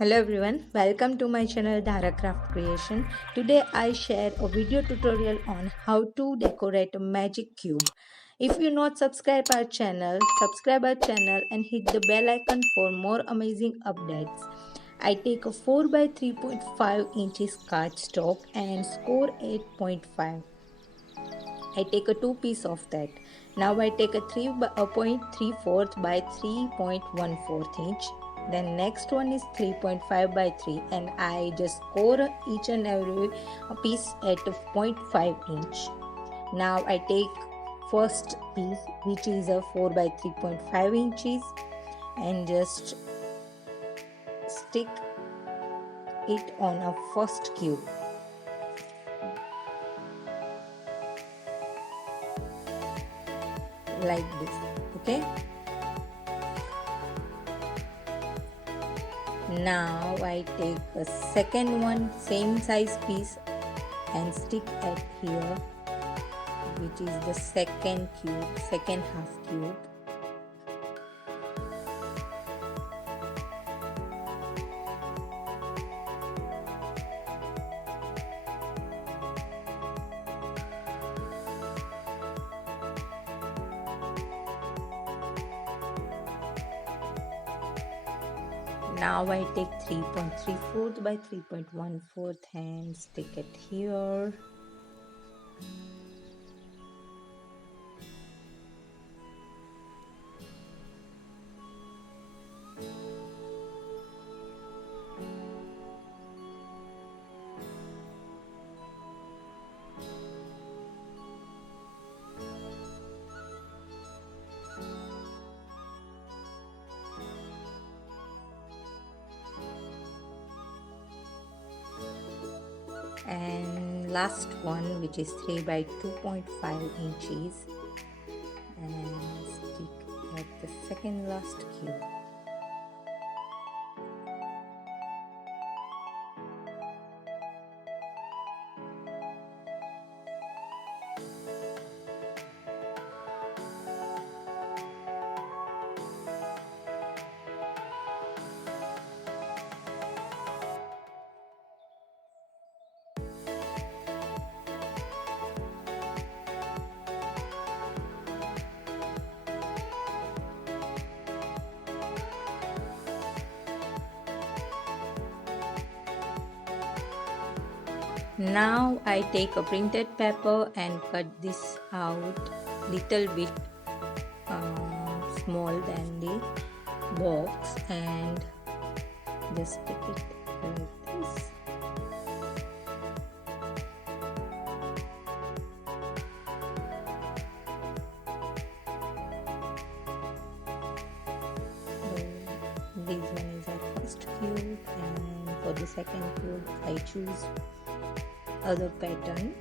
Hello everyone, welcome to my channel Dhara Craft Creation. Today I share a video tutorial on how to decorate a magic cube. If you not subscribe our channel and hit the bell icon for more amazing updates. I take a 4 by 3.5 inches cardstock and score 8.5. I take a 2 piece of that. Now I take a 3.34 by 3.14 inch. Then next one is 3.5 by 3 and I just score each and every piece at a zero point 0.5 inch. Now I take first piece which is a 4 by 3.5 inches and just stick it on a first cube like this. Okay. Now I take a second one, same size piece and stick at here, which is the second half cube. Now I take 3.34 by 3.14 and stick it here. And last one, which is 3 by 2.5 inches, and stick at the second last cube. Now I take a printed paper and cut this out little bit small than the box and just stick it like this. This one is our first cube, and for the second cube I choose other pattern.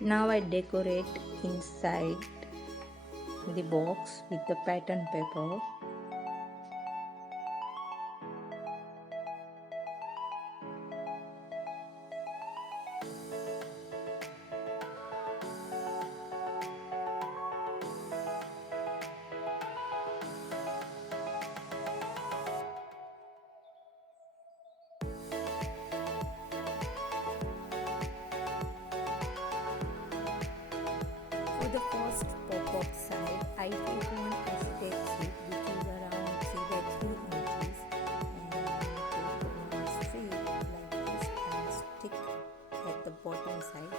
Now I decorate inside the box with the pattern paper. For the first pop-up side, I take one acetate sheet which is around 3 by 3 inches and take one strip like this and stick at the bottom side.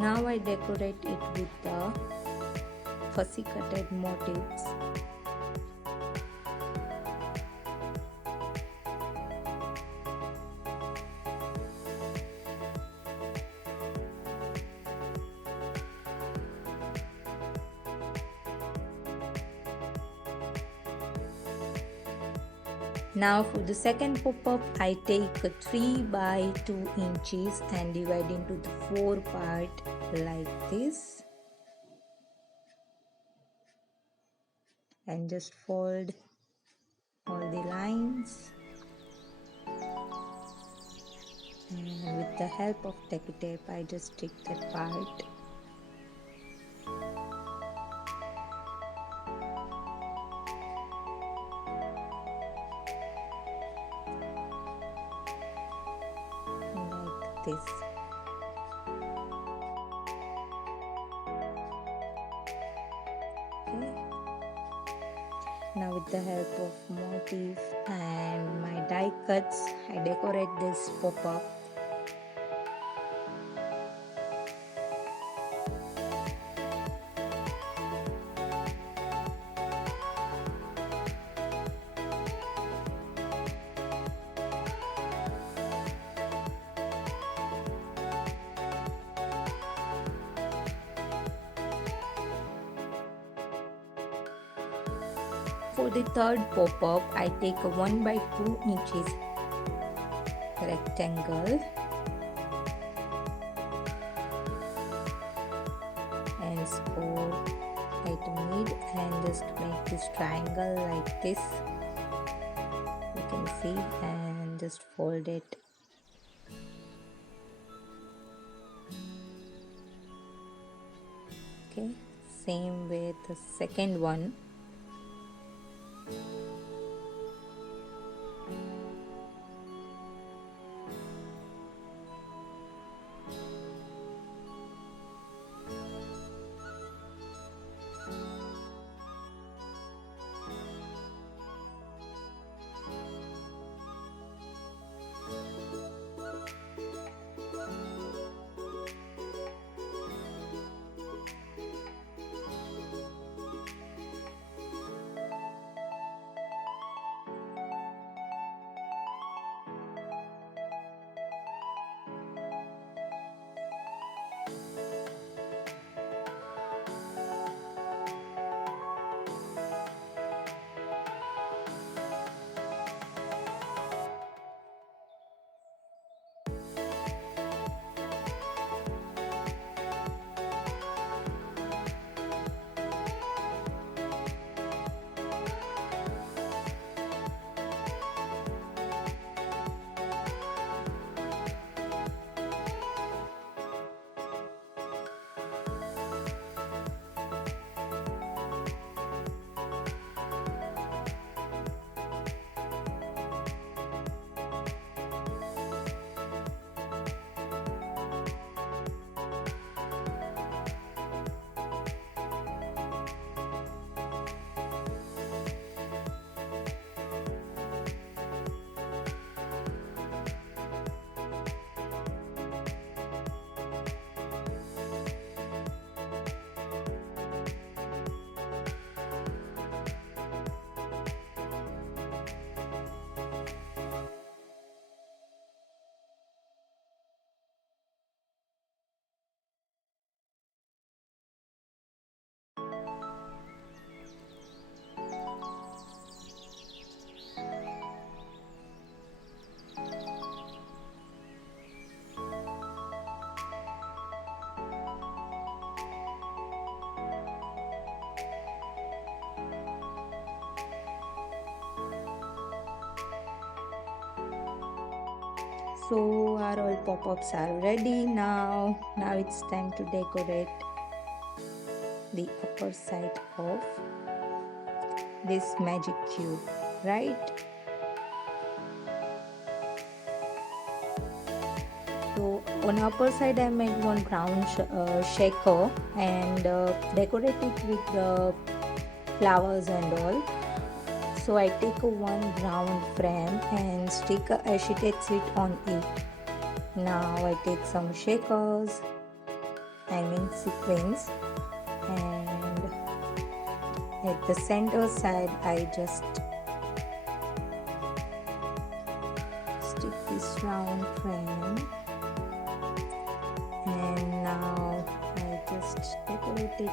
Now I decorate it with the fussy cutted motifs. Now for the second pop-up, I take a 3 by 2 inches and divide into the 4 part like this and just fold all the lines, and with the help of Tacky Tap I just stick that part. Like this. Okay. Now with the help of motif and my die cuts, I decorate this pop-up. For the third pop-up, I take a 1 by 2 inches rectangle and score at mid and just make this triangle like this. You can see, and just fold it. Okay, same with the second one. So our all pop-ups are ready now. Now it's time to decorate the upper side of this magic cube, right? So on upper side I made one brown shaker and decorate it with the flowers and all. So I take a one brown frame and stick a acetate sheet on it. Now I take some shakers, I mean sequins, and at the center side I just stick this round frame, and now I just decorate it.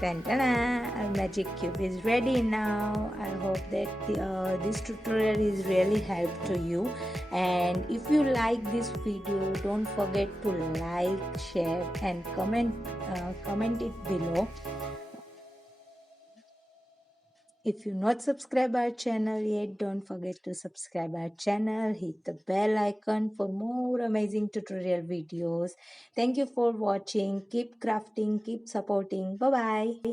Ta-da! Our magic cube is ready now. I hope that this tutorial is really help to you. And if you like this video, don't forget to like, share, and comment it below. If you not subscribe our channel yet, don't forget to subscribe our channel. Hit the bell icon for more amazing tutorial videos. Thank you for watching. Keep crafting, keep supporting. Bye bye.